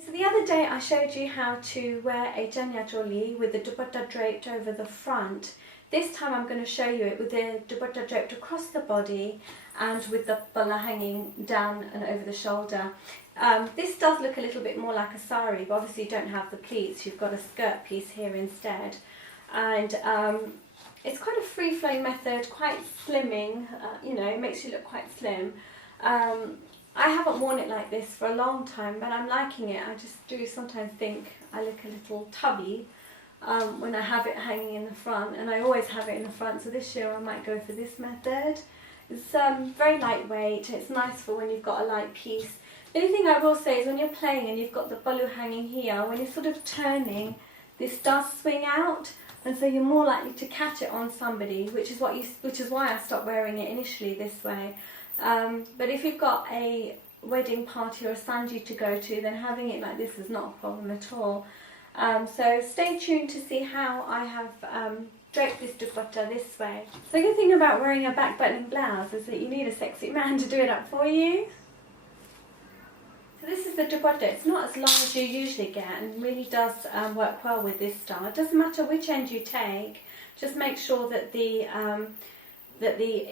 So the other day I showed you how to wear a CHOLI with the dupatta draped over the front. This time I'm going to show you it with the dupatta draped across the body and with the pallu hanging down and over the shoulder. This does look a little bit more like a sari, but obviously you don't have the pleats, you've got a skirt piece here instead. And it's quite a free-flowing method, quite slimming, you know, it makes you look quite slim. I haven't worn it like this for a long time, but I'm liking it. I just do sometimes think I look a little tubby when I have it hanging in the front, and I always have it in the front, so this year I might go for this method. It's very lightweight, it's nice for when you've got a light piece. The only thing I will say is when you're playing and you've got the pallu hanging here, when you're sort of turning, this does swing out, and so you're more likely to catch it on somebody, which is why I stopped wearing it initially this way. But if you've got a wedding party or a sanji to go to, then having it like this is not a problem at all. So stay tuned to see how I have draped this dupatta this way. So the good thing about wearing a back buttoning blouse is that you need a sexy man to do it up for you. So this is the dupatta. It's not as long as you usually get and really does work well with this style. It doesn't matter which end you take, just make sure that the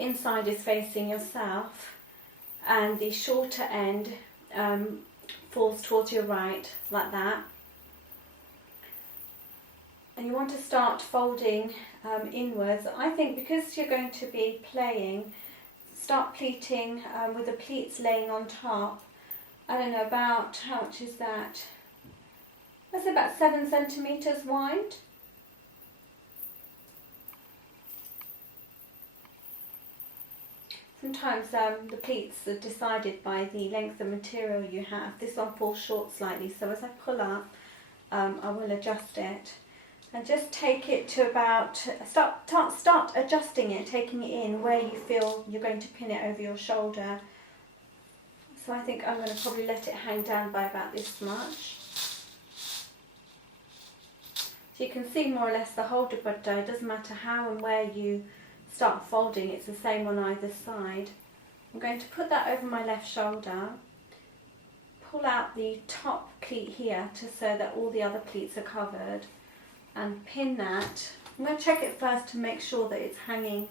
inside is facing yourself and the shorter end falls towards your right, like that. And you want to start folding inwards. I think because you're going to be playing, start pleating with the pleats laying on top. I don't know, about, how much is that? That's about 7 centimetres wide. Sometimes the pleats are decided by the length of material you have. This one falls short slightly, so as I pull up, I will adjust it. And just take it to about, start adjusting it, taking it in where you feel you're going to pin it over your shoulder. So I think I'm going to probably let it hang down by about this much. So you can see more or less the whole dupatta. It doesn't matter how and where you start folding, it's the same on either side. I'm going to put that over my left shoulder, pull out the top pleat here so that all the other pleats are covered, and pin that. I'm going to check it first to make sure that it's hanging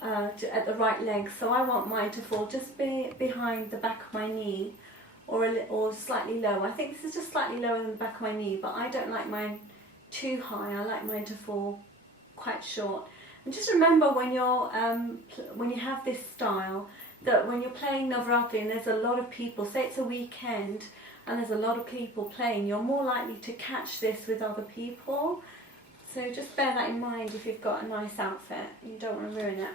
at the right length. So I want mine to fall just behind the back of my knee, or slightly lower. I think this is just slightly lower than the back of my knee, but I don't like mine too high. I like mine to fall quite short. And just remember when you have this style, that when you're playing Navratri and there's a lot of people, say it's a weekend and there's a lot of people playing, you're more likely to catch this with other people. So just bear that in mind if you've got a nice outfit. You don't want to ruin it.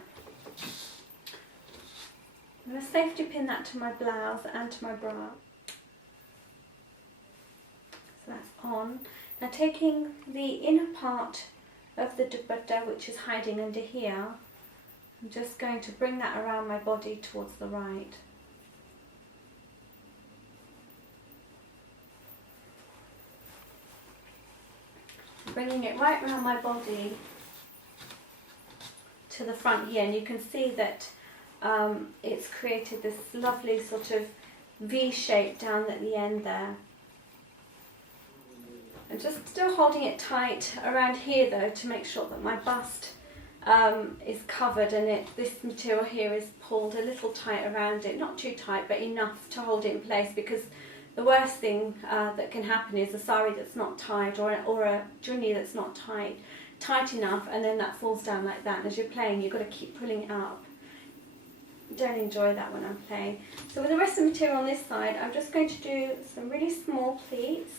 I'm going to safety pin that to my blouse and to my bra. So that's on. Now taking the inner part of the dupatta, which is hiding under here, I'm just going to bring that around my body towards the right. Bringing it right around my body to the front here, and you can see that it's created this lovely sort of V shape down at the end there. I'm just still holding it tight around here though, to make sure that my bust is covered and this material here is pulled a little tight around it, not too tight but enough to hold it in place, because the worst thing that can happen is a sari that's not tight, or a chuni that's not tight enough, and then that falls down like that, and as you're playing you've got to keep pulling it up. Don't enjoy that when I'm playing. So with the rest of the material on this side, I'm just going to do some really small pleats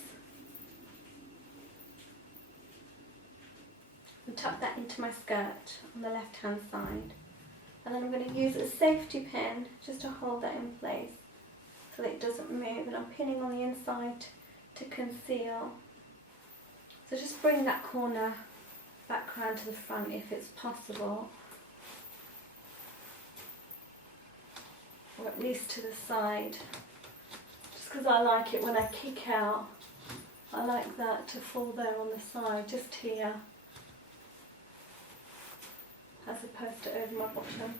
and tuck that into my skirt on the left hand side, and then I'm going to use a safety pin just to hold that in place so that it doesn't move, and I'm pinning on the inside to conceal. So just bring that corner back round to the front if it's possible, or at least to the side, just because I like it when I kick out. I like that to fall there on the side, just here, as opposed to over my bottom.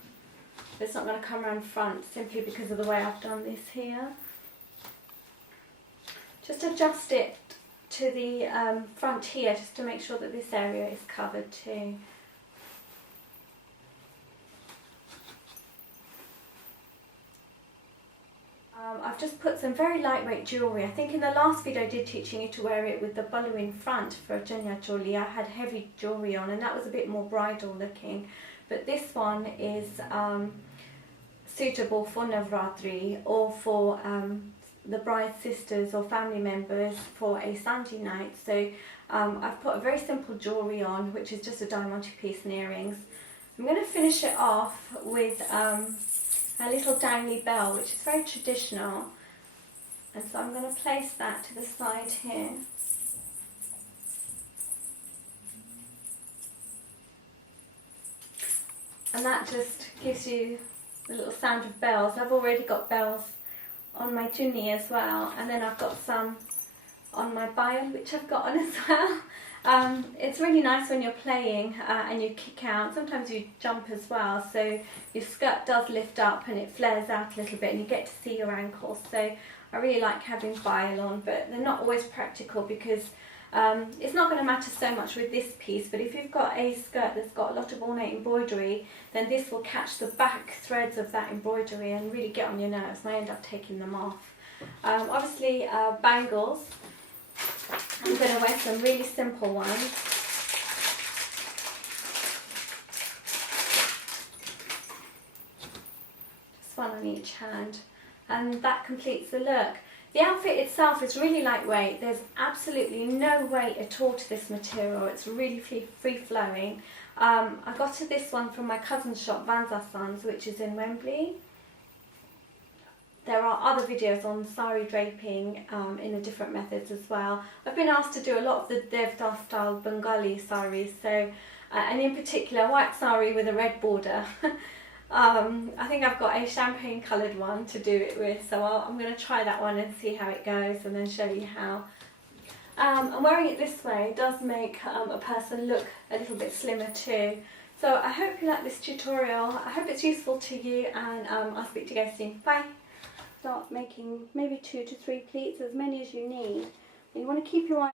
It's not going to come around front simply because of the way I've done this here. just adjust it to the front here, just to make sure that this area is covered too. I've just put some very lightweight jewellery. I think in the last video I did teaching you to wear it with the pallu in front for Chaniya choli. I had heavy jewellery on and that was a bit more bridal looking. But this one is suitable for Navratri or for the bride's sisters or family members for a Sanji night. So I've put a very simple jewellery on, which is just a diamond piece and earrings. I'm going to finish it off with a little dangly bell, which is very traditional, and so I'm going to place that to the side here. And that just gives you the little sound of bells. I've already got bells on my chunni as well, and then I've got some on my bayal, which I've got on as well. It's really nice when you're playing and you kick out. Sometimes you jump as well, so your skirt does lift up and it flares out a little bit and you get to see your ankles. So I really like having bayal on, but they're not always practical because it's not going to matter so much with this piece, but if you've got a skirt that's got a lot of ornate embroidery, then this will catch the back threads of that embroidery and really get on your nerves, and I end up taking them off. Obviously bangles. I'm going to wear some really simple ones. Just one on each hand, and that completes the look. The outfit itself is really lightweight. There's absolutely no weight at all to this material. It's really free-flowing. I got this one from my cousin's shop, Vanzasons, which is in Wembley. There are other videos on sari draping in the different methods as well. I've been asked to do a lot of the Davdra style Bengali saris, so and in particular white sari with a red border. I think I've got a champagne coloured one to do it with, so I'm going to try that one and see how it goes and then show you how. And wearing it this way does make a person look a little bit slimmer too. So I hope you like this tutorial. I hope it's useful to you, and I'll speak to you guys soon. Bye. Start making maybe 2 to 3 pleats, as many as you need. You want to keep your eye